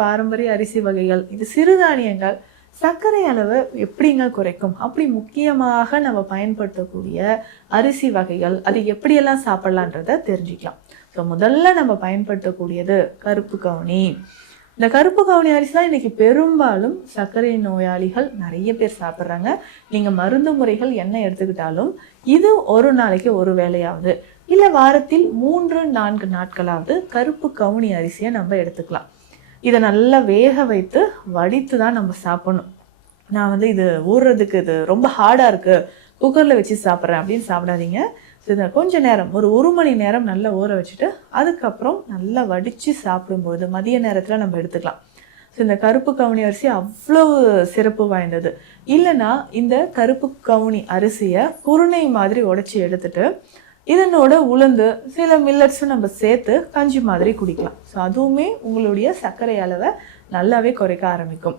பாரம்பரிய அரிசி வகைகள், இது சிறுதானியங்கள் சர்க்கரை அளவை எப்படிங்க குறைக்கும்? அப்படி முக்கியமாக நம்ம பயன்படுத்தக்கூடிய அரிசி வகைகள், அது எப்படியெல்லாம் சாப்பிடலான்றத தெரிஞ்சுக்கலாம். ஸோ முதல்ல நம்ம பயன்படுத்தக்கூடியது கருப்பு கவுனி. இந்த கருப்பு கவுனி அரிசி தான் இன்னைக்கு பெரும்பாலும் சர்க்கரை நோயாளிகள் நிறைய பேர் சாப்பிட்றாங்க. நீங்கள் மருந்து முறைகள் என்ன எடுத்துக்கிட்டாலும் இது ஒரு நாளைக்கு ஒரு வேளையாவது இல்லை வாரத்தில் 3-4 நாட்களாவது கருப்பு கவுனி அரிசியை நம்ம எடுத்துக்கலாம். இதை நல்லா வேக வைத்து வடித்து தான் நம்ம சாப்பிடணும். நான் இது ஊறுறதுக்கு இது ரொம்ப ஹார்டாக இருக்குது, குக்கரில் வச்சு சாப்பிட்றேன் அப்படின்னு சாப்பிடாதீங்க. இதை கொஞ்சம் நேரம், ஒரு மணி நேரம் நல்லா ஊற வச்சுட்டு அதுக்கப்புறம் நல்லா வடித்து சாப்பிடும்போது மதிய நேரத்தில் நம்ம எடுத்துக்கலாம். ஸோ இந்த கருப்பு கவுனி அரிசி அவ்வளவு சிறப்பு வாய்ந்தது. இல்லைன்னா இந்த கருப்பு கவுனி அரிசியை குருணை மாதிரி உடைச்சி எடுத்துட்டு இதனோட உளுந்து சில மில்லட்ஸும் நம்ம சேர்த்து கஞ்சி மாதிரி குடிக்கலாம். ஸோ அதுவுமே உங்களுடைய சர்க்கரை அளவை நல்லாவே குறைக்க ஆரம்பிக்கும்.